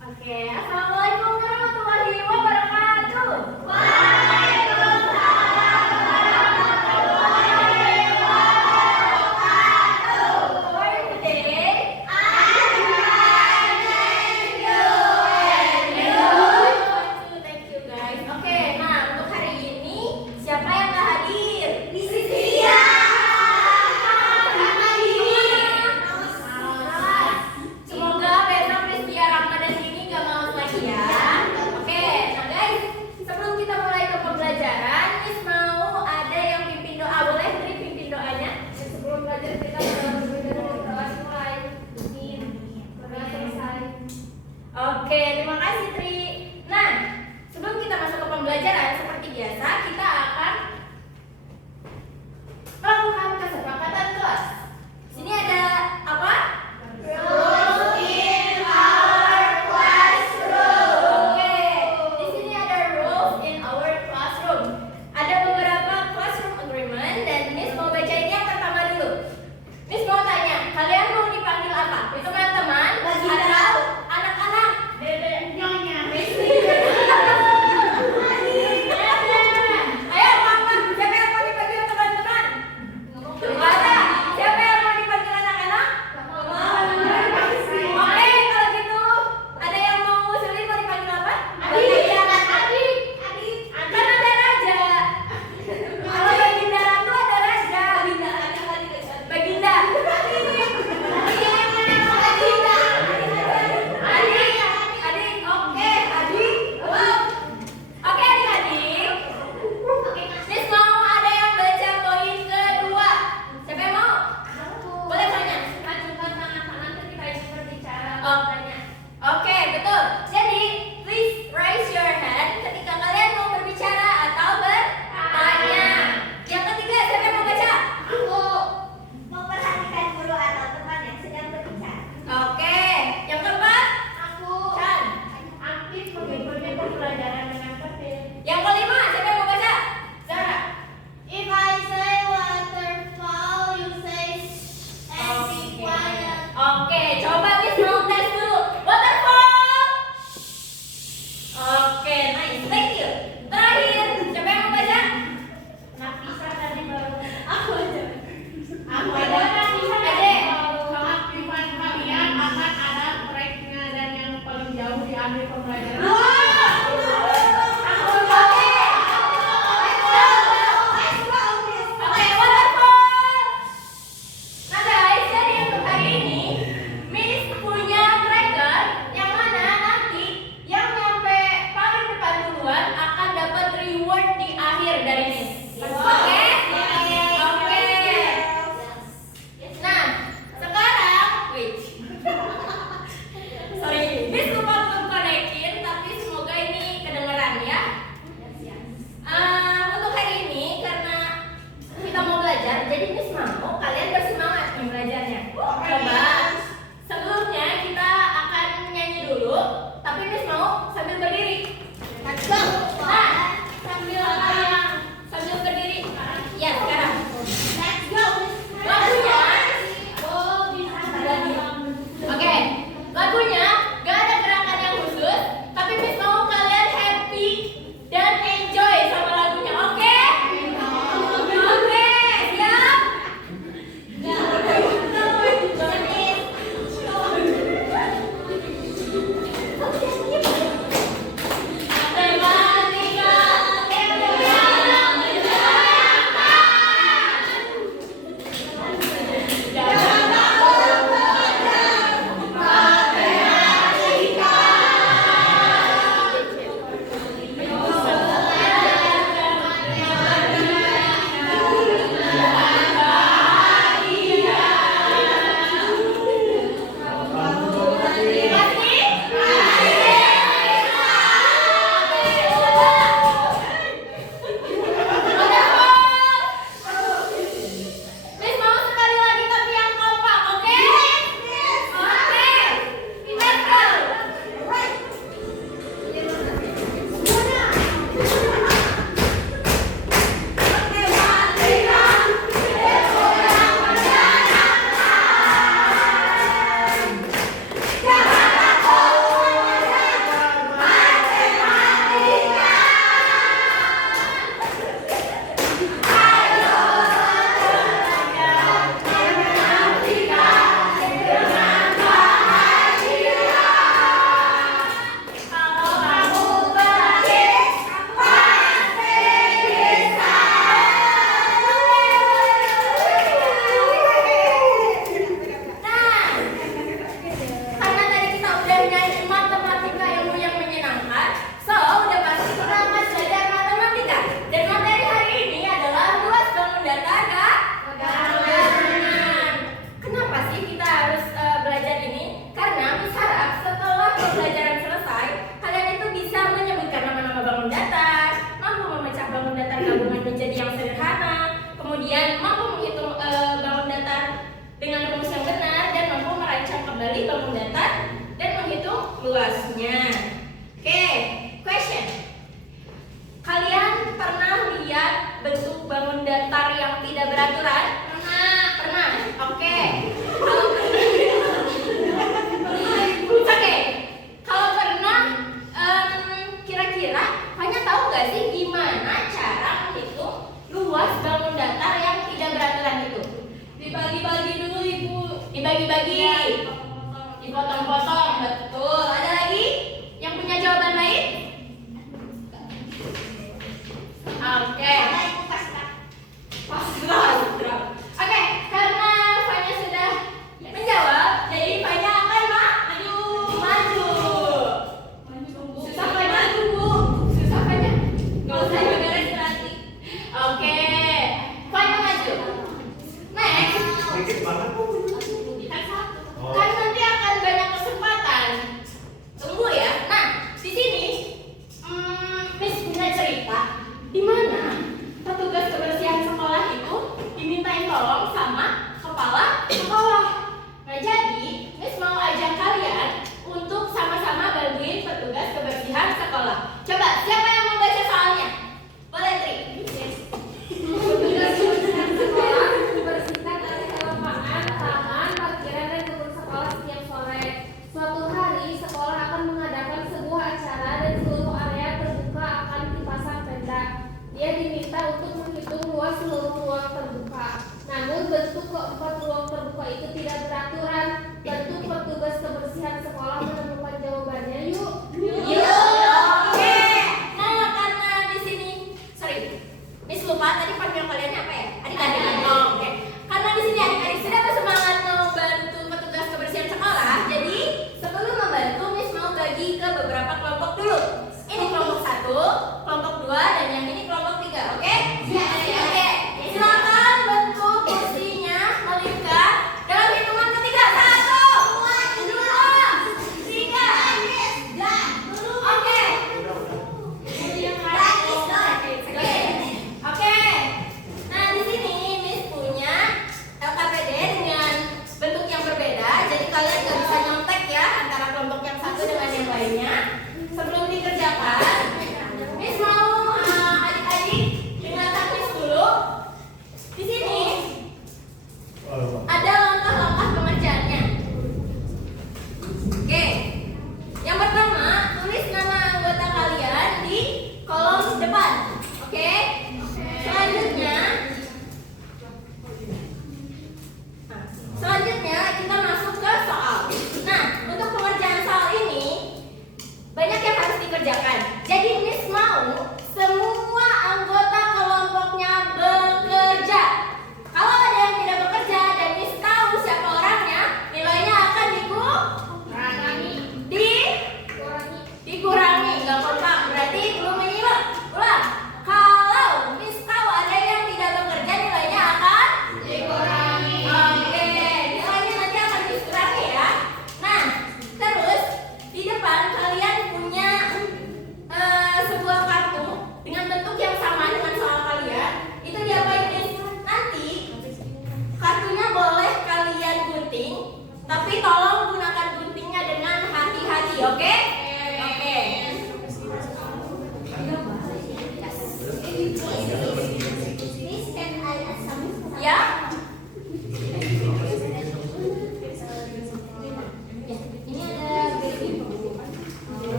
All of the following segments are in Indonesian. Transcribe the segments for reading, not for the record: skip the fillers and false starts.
Oke, Assalamualaikum warahmatullahi wabarakatuh. How are you today? Thank you guys. Oke, nah untuk hari ini siapa yang nggak hadir? Semoga besok Rizkia Ramadan ini gak males lagi ya. Oke, nah guys, sebelum kita mulai ke pembelajaran, Miss mau ada yang pimpin doa. Boleh Tri pimpin doanya? Sebelum belajar kita doa mulai. Doa selesai. Oke, terima kasih Tri. Nah, sebelum kita masuk ke pembelajaran, seperti biasa kita akan melakukan kesepakatan kelas. Sini ada apa? Oke, di sini ada rules in our classroom. Ada beberapa classroom agreement dan Miss mau bacain yang pertama dulu. Miss mau tanya, kalian mau dipanggil apa? Teman-teman atau anak-anak? Ayo menjadi yang sederhana, kemudian mampu menghitung bangun datar dengan rumus yang benar, dan mampu merancang kembali bangun datar dan menghitung luasnya. Oke, question. Kalian pernah lihat bentuk bangun datar yang tidak beraturan? Pernah. Oke. Kalau pernah, kira-kira Fanya tahu nggak sih gimana cara menghitung luas bangun datar yang tidak beraturan itu? Dibagi-bagi dulu Ibu. Dibagi-bagi. Dipotong-potong, betul. Ada lagi yang punya jawaban lain? Oke. Oke, karena Fanya sudah menjawab, jadi Fanya akan maju. Susah Fanya, Bu. Susah Fanya. Nggak usah beres berarti. Oke, Fanya maju. Next. Dikit banget. Kan nanti akan banyak kesempatan. Tunggu ya. Nah, di sini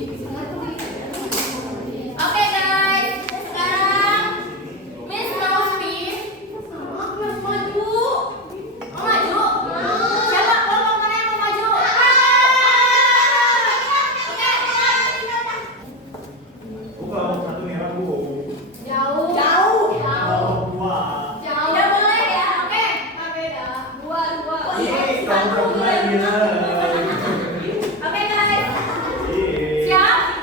Oke guys, sekarang Miss mau spin. Maju. Mau maju? Siapa kelompok mana yang mau maju? Oke. Bukan satu merah bu. Jauh. Kalau dua. Tidak boleh ya. Oke. Dua. Ih, kamu mulai gila. Oke guys. Ih. Siap?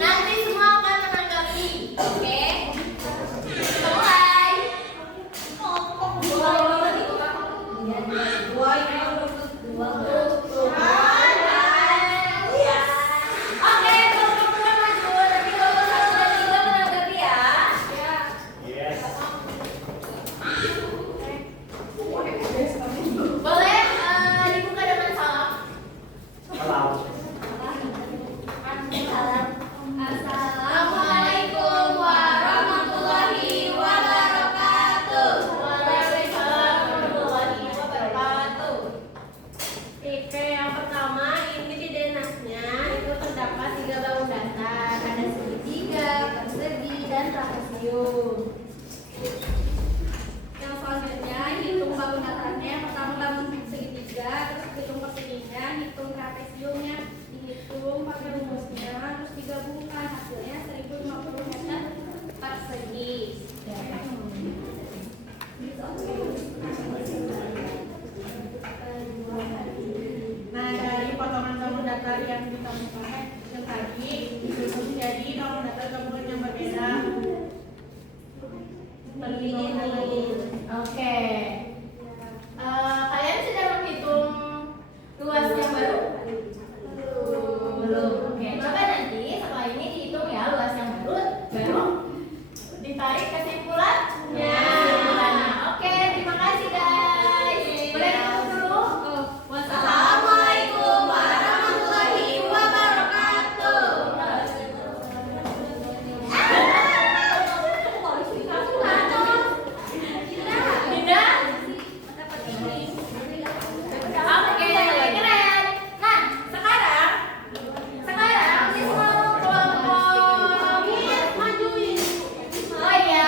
Nanti semua akan menanggapi. Oke. Kita mulai. Oke, kelompok dua maju. Nanti kelompok satu dan tiga menanggapi ya. Yes. Boleh dibuka dengan salam. Salam. Assalamualaikum warahmatullahi wabarakatuh. Waalaikumsalam warahmatullahi wabarakatuh. Oke, yang pertama ini di denasnya itu terdapat 3 bangun datar, ada segitiga, persegi, dan trapesium. Yang selanjutnya hitung bangun datarnya. Yang pertama bangun segitiga, terus hitung perseginya, hitung trapesiumnya, dihitung pakai rumusnya, terus digabungkan hasilnya 1050 meter persegi. Nah, dari potongan bangun datar yang ditemukan yang tadi disusun jadi bangun datar gabungan yang berbeda. Oke. Kalian sudah menghitung luas yang baru? Belum. Oke, coba nanti setelah ini dihitung ya luas yang baru ditarik kesimpulannya. Oke, terima kasih guys. Boleh ditutup dulu? Wassalamualaikum warahmatullahi wabarakatuh. Tidak? Oke, keren. Nah, sekarang Miss mau kelompok majuin. Oh iya,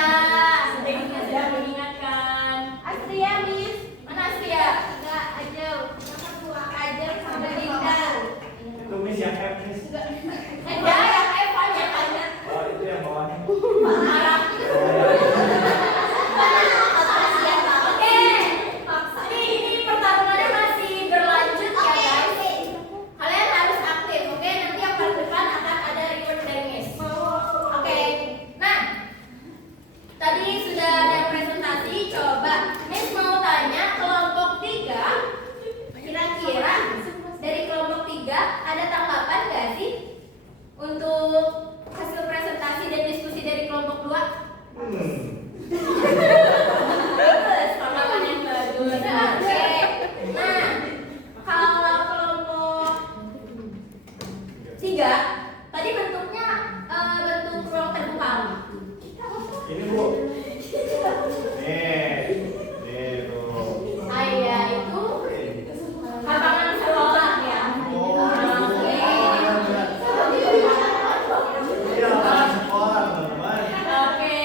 sudah mengingatkan. Astria, Miss. Mana Astria? Enggak, Ajel. Ajel sama Dinda. Itu Miss yang F Miss. Ya, yang F aja kan. Oh itu yang bawahnya. Marah. Oke. Ini pertarungannya masih berlanjut ya guys. Kalian harus aktif, oke? Nanti yang paling depan akan ada reward dari Miss. Oke. Nah, tadi sudah ada presentasi. Coba Miss mau tanya kelompok 3. Kira-kira dari kelompok 3 ada tanggapan nggak sih untuk hasil presentasi dan diskusi dari kelompok 2? Bagus, tanggapan yang bagus. Oke. Nah, kalau kelompok 3 tadi bentuknya bentuk ruang terbuka. Ini bu. Nih tuh. Iya, itu lapangan sekolah ya. Oke. Iya, lapangan sekolah teman-teman. Oke,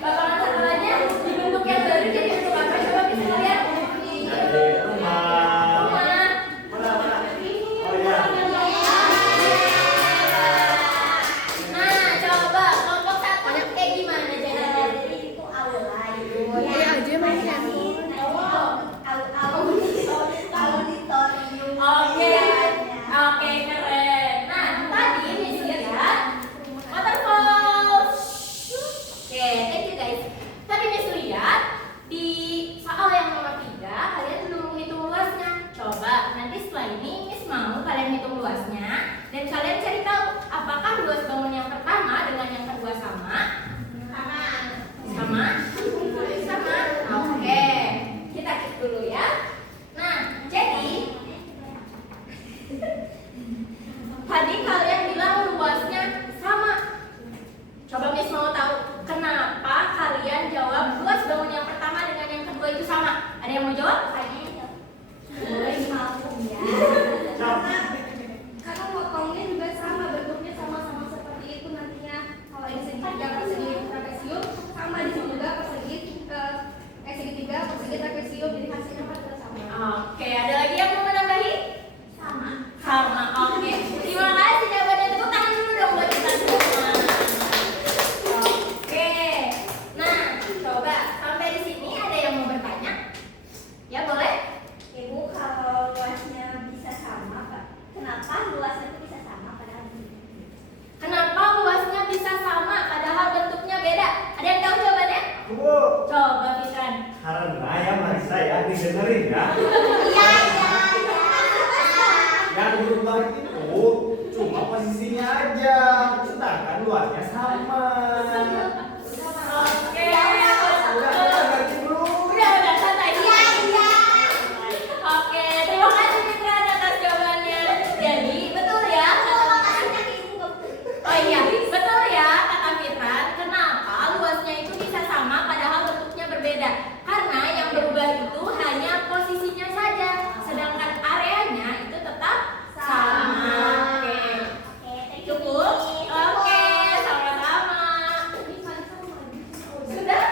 lapangan sekolahnya dibentuk yang baru jadi bentuk apa? Coba bisa lihat. Jadi rumah. Rumah. Mana? Oh iya. Nah, coba kelompok 1 kayak gimana jadinya? Itu aula itu. Iya aja mainnya. Auditorium. Oke, oke keren. Nah, tadi Miss lihat waterfall. Oke, thank you guys. Tadi Miss lihat di soal yang nomor 3 kalian belum menghitung luasnya. Coba nanti setelah ini Miss mau kalian hitung luasnya dan kalian cari tahu apakah luas bangun yang pertama dengan yang kedua sama? Sama? Sama? Oke. Kita cek dulu ya. Nah, jadi tadi kalian bilang luasnya sama. Coba Miss mau tahu kenapa kalian jawab luas bangun yang pertama dengan yang kedua itu sama? Ada yang mau jawab? Boleh mau ya. Siap. Oke, ada lagi yang mau menambahi? Sama, oke. Terima kasih jawabannya. Tepuk tangan dulu dong buat kita semua. Oke. Nah, coba sampai di sini ada yang mau bertanya? Ya boleh. Ibu, kalau luasnya bisa sama, Pak, kenapa luasnya itu bisa sama padahal Kenapa luasnya bisa sama padahal bentuknya beda? Ada yang tahu jawabannya? Bu, Coba Fitran. karena ya Marisa ya didengerin ya. iya. Yang berubah itu cuma posisinya aja, sedangkan luasnya sama. Oke. Udah ganti dulu. Udah santai. Oke, terima kasih Fitran atas jawabannya. Jadi betul ya. Oh iya, betul ya kata Fitran. Kenapa luasnya itu bisa sama padahal bentuknya berbeda? Karena yang berubah itu hanya posisinya saja, sedangkan areanya itu tetap sama. Oke, cukup. Oke, sama-sama. Sudah?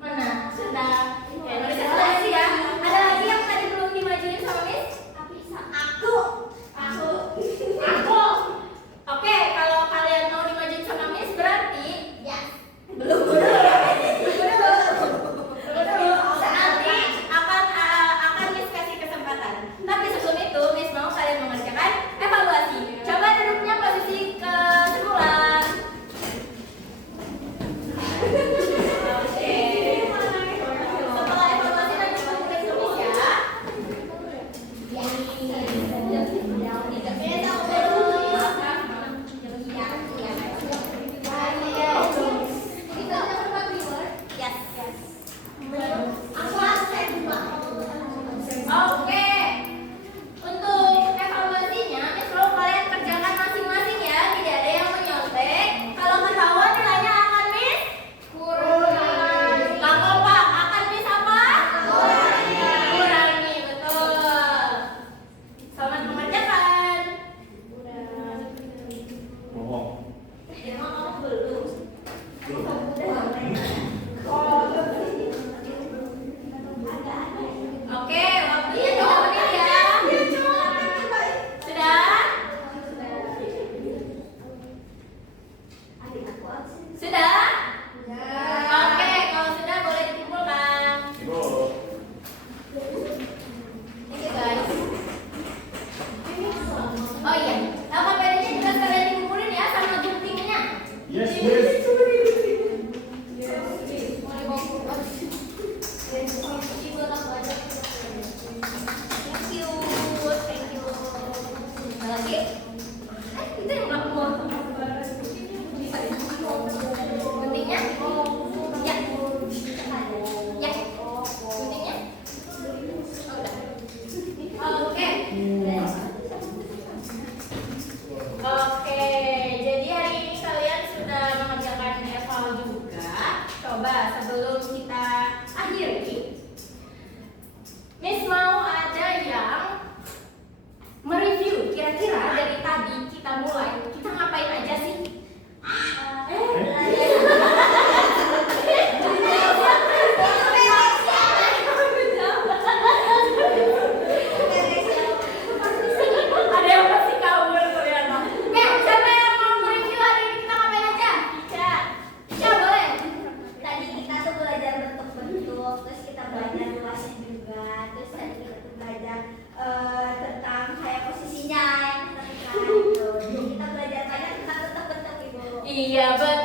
Mana? Sudah. Oke, Marisa selesai ya. Ada lagi yang tadi belum dimajuin sama Miss? Aku. Oke, kalau kalian mau dimajuin sama Miss berarti belum dulu. Nanti akan Miss kasih kesempatan. Tapi sebelum itu Miss mau kalian mengerjakan evaluasi. Coba duduknya posisi ke semula. Oke. Setelah evaluasi nanti kamu tulis tulis ya. Oke. Untuk evaluasinya, Miss mau kalian kerjakan masing-masing ya. Tidak ada yang menyontek. Kalau ketahuan nilainya akan Miss kurangi. Nggak kompak, akan Miss apa? Kurangi, betul. Selamat mengerjakan. Ngomong. Emang kamu belum? Oke, waktunya 3 menit ya. Sudah? Sudah? Oke, kalau sudah boleh dikumpulkan. Ibu. Thank you guys. Oh iya, LKPD-nya juga sekalian dikumpulin ya sama guntingnya. Yes, yes. Thank you. Ada lagi? Itu yang belakang mau. Guntingnya? Ya. Ya. Guntingnya? Oke. Oke, jadi hari ini kalian sudah mengerjakan eval juga. Coba sebelum kita akhiri, Miss mau ada yang mereview kira-kira dari tadi kita mulai, kita ngapain aja sih? Ada yang masih kabur ternyata. Oke, siapa yang mau mereview hari ini kita ngapain aja? Ica, boleh? Tadi kita tuh belajar bentuk-bentuk, terus kita belajar luasnya juga, terus tadi kita tuh belajar tentang kayak posisinya yang kita gitu. Jadi kita belajar banyak tentang bentuk-bentuk, Ibu. Iya betul.